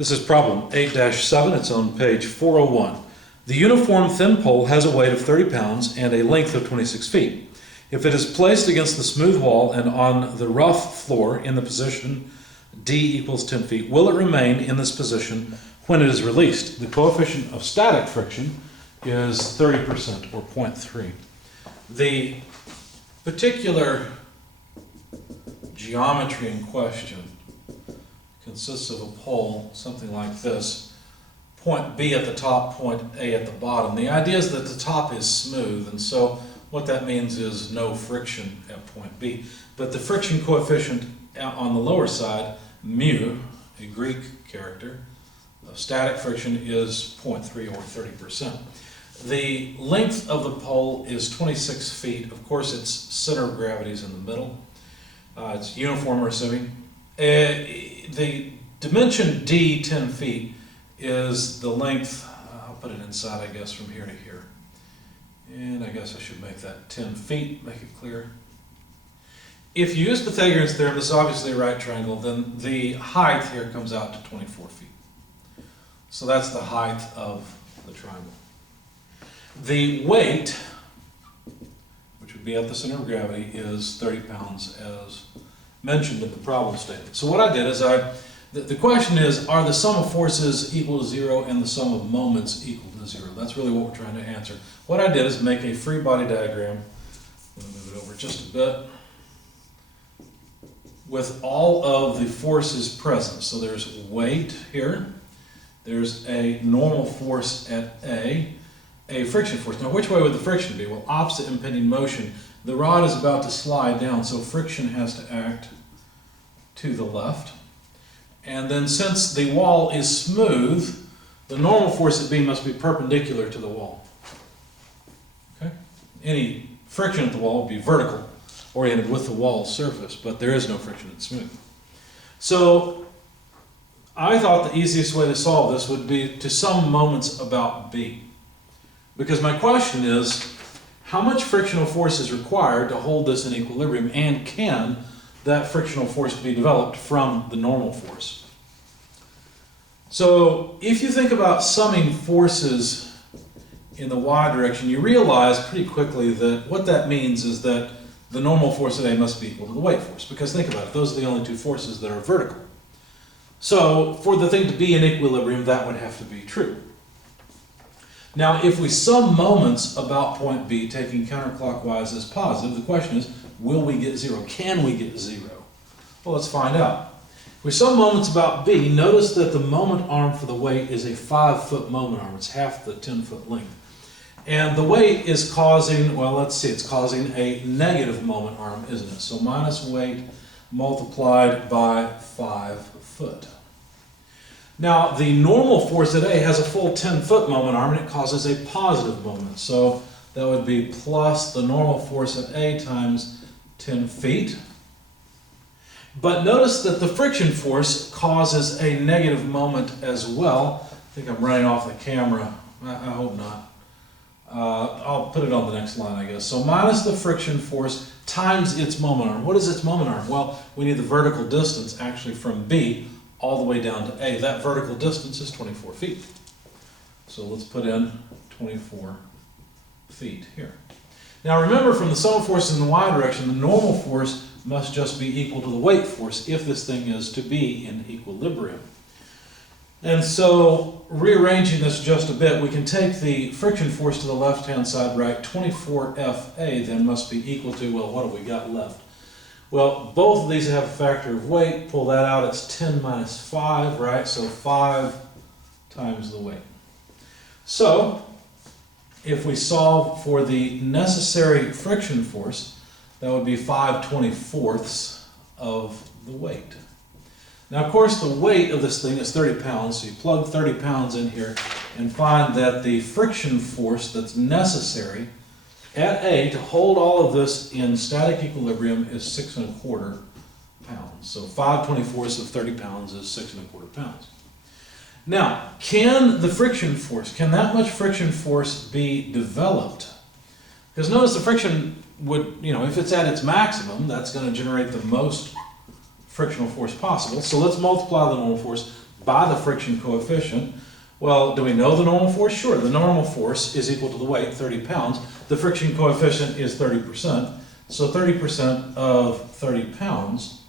This is problem 8-7. It's on page 401. The uniform thin pole has a weight of 30 pounds and a length of 26 feet. If it is placed against the smooth wall and on the rough floor in the position D equals 10 feet, will it remain in this position when it is released? The coefficient of static friction is 30% or 0.3. The particular geometry in question consists of a pole, something like this. Point B at the top, point A at the bottom. The idea is that the top is smooth, and so what that means is no friction at point B. But the friction coefficient on the lower side, mu, a Greek character, of static friction is 0.3 or 30%. The length of the pole is 26 feet. Of course, its center of gravity is in the middle. It's uniform, we're assuming. The dimension D, 10 feet, is the length, I'll put it inside, I guess, from here to here. And I guess I should make that 10 feet, make it clear. If you use Pythagorean's theorem, this is obviously a right triangle, then the height here comes out to 24 feet. So that's the height of the triangle. The weight, which would be at the center of gravity, is 30 pounds as mentioned in the problem statement. So what I did is the question is, are the sum of forces equal to 0 and the sum of moments equal to 0? That's really what we're trying to answer. What I did is make a free body diagram. I'm going to move it over just a bit. With all of the forces present. So there's weight here. There's a normal force at A friction force. Now, which way would the friction be? Well, opposite impending motion. The rod is about to slide down, so friction has to act to the left. And then since the wall is smooth, the normal force at B must be perpendicular to the wall. Okay? Any friction at the wall would be vertical, oriented with the wall surface, but there is no friction, it's smooth. So I thought the easiest way to solve this would be to sum moments about B. Because my question is, how much frictional force is required to hold this in equilibrium, and can that frictional force be developed from the normal force? So if you think about summing forces in the y direction, you realize pretty quickly that what that means is that the normal force at A must be equal to the weight force. Because think about it, those are the only two forces that are vertical. So for the thing to be in equilibrium, that would have to be true. Now, if we sum moments about point B, taking counterclockwise as positive, the question is, will we get 0? Can we get 0? Well, let's find out. If we sum moments about B, notice that the moment arm for the weight is a 5-foot moment arm. It's half the 10-foot length. And the weight is causing, well, let's see, it's causing a negative moment arm, isn't it? So minus weight multiplied by 5 foot. Now, the normal force at A has a full 10-foot moment arm, and it causes a positive moment. So that would be plus the normal force at A times 10 feet. But notice that the friction force causes a negative moment as well. I think I'm running off the camera. I hope not. I'll put it on the next line, I guess. So minus the friction force times its moment arm. What is its moment arm? Well, we need the vertical distance actually from B all the way down to A. That vertical distance is 24 feet. So let's put in 24 feet here. Now remember, from the sum of forces in the y direction, the normal force must just be equal to the weight force if this thing is to be in equilibrium. And so, rearranging this just a bit, we can take the friction force to the left-hand side, right? 24Fa then must be equal to, well, what have we got left? Well, both of these have a factor of weight. Pull that out, it's 10 minus 5, right? So 5 times the weight. So, if we solve for the necessary friction force, that would be 5/24ths of the weight. Now, of course, the weight of this thing is 30 pounds, so you plug 30 pounds in here and find that the friction force that's necessary at A to hold all of this in static equilibrium is 6 1/4 pounds. So 5/24ths of 30 pounds is 6 1/4 pounds. Now, can the friction force, can that much friction force be developed? Because notice the friction would, if it's at its maximum, that's going to generate the most frictional force possible. So let's multiply the normal force by the friction coefficient. Well, do we know the normal force? Sure, the normal force is equal to the weight, 30 pounds. The friction coefficient is 30%. So 30% of 30 pounds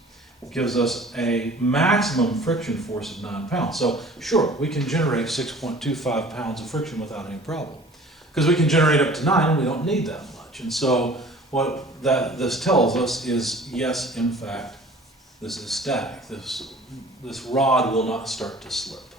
gives us a maximum friction force of 9 pounds. So sure, we can generate 6.25 pounds of friction without any problem. Because we can generate up to 9 and we don't need that much. And so what this tells us is, yes, in fact, this is static. This rod will not start to slip.